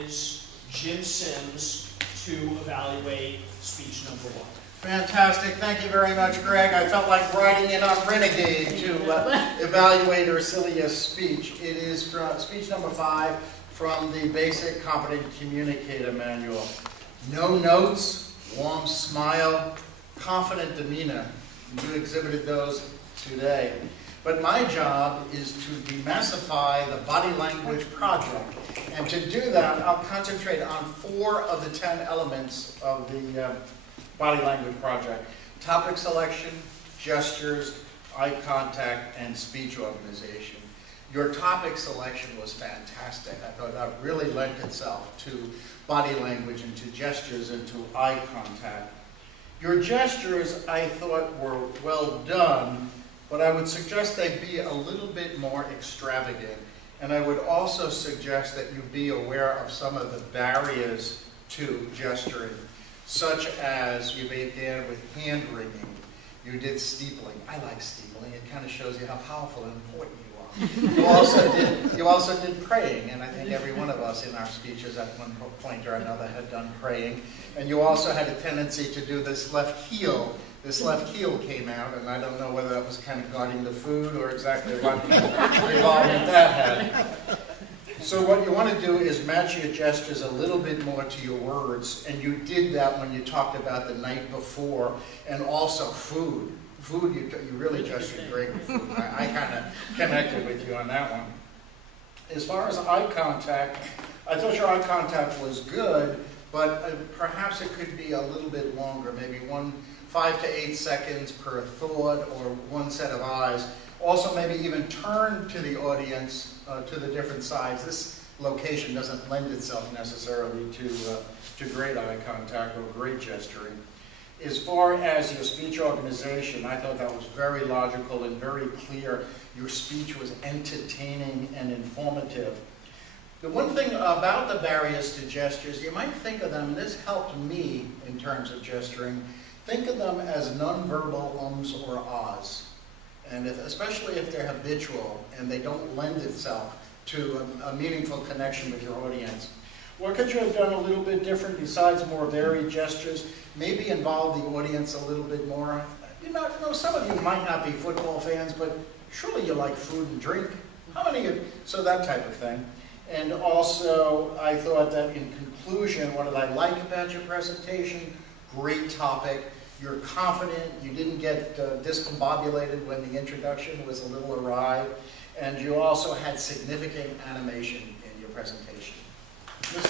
is Jim Sims to evaluate speech number 1. Fantastic. Thank you very much, Greg. I felt like riding in on Renegade to evaluate Ursilia's speech. It is from speech number 5 from the Basic Competent Communicator Manual. No notes, warm smile, confident demeanor. You exhibited those today. But my job is to demystify the body language project. And to do that, I'll concentrate on 4 of the 10 elements of the body language project: topic selection, gestures, eye contact, and speech organization. Your topic selection was fantastic. I thought that really lent itself to body language and to gestures and to eye contact. Your gestures, I thought, were well done, but I would suggest they be a little bit more extravagant. And I would also suggest that you be aware of some of the barriers to gesturing, such as you began with hand wringing, you did steepling. I like steepling. It kind of shows you how powerful and important you are. You also did praying, and I think every one of us in our speeches at one point or another had done praying. And you also had a tendency to do this left heel. This left heel came out, and I don't know whether that was kind of guarding the food or exactly what involvement that had. So what you want to do is match your gestures a little bit more to your words, and you did that when you talked about the night before, and also food. Food, you really gestured great with food. I kind of connected with you on that one. As far as eye contact, I thought your eye contact was good, but perhaps it could be a little bit longer, maybe 5 to 8 seconds per thought or one set of eyes. Also, maybe even turn to the audience to the different sides. This location doesn't lend itself necessarily to great eye contact or great gesturing. As far as your speech organization, I thought that was very logical and very clear. Your speech was entertaining and informative. The one thing about the barriers to gestures, you might think of them, and this helped me in terms of gesturing, think of them as nonverbal ums or ahs. And especially if they're habitual and they don't lend itself to a meaningful connection with your audience. What could you have done a little bit different besides more varied gestures? Maybe involve the audience a little bit more. You know, some of you might not be football fans, but surely you like food and drink. How many of you? So that type of thing. And also, I thought that in conclusion, what did I like about your presentation? Great topic. You're confident. You didn't get discombobulated when the introduction was a little awry. And you also had significant animation in your presentation. Mr.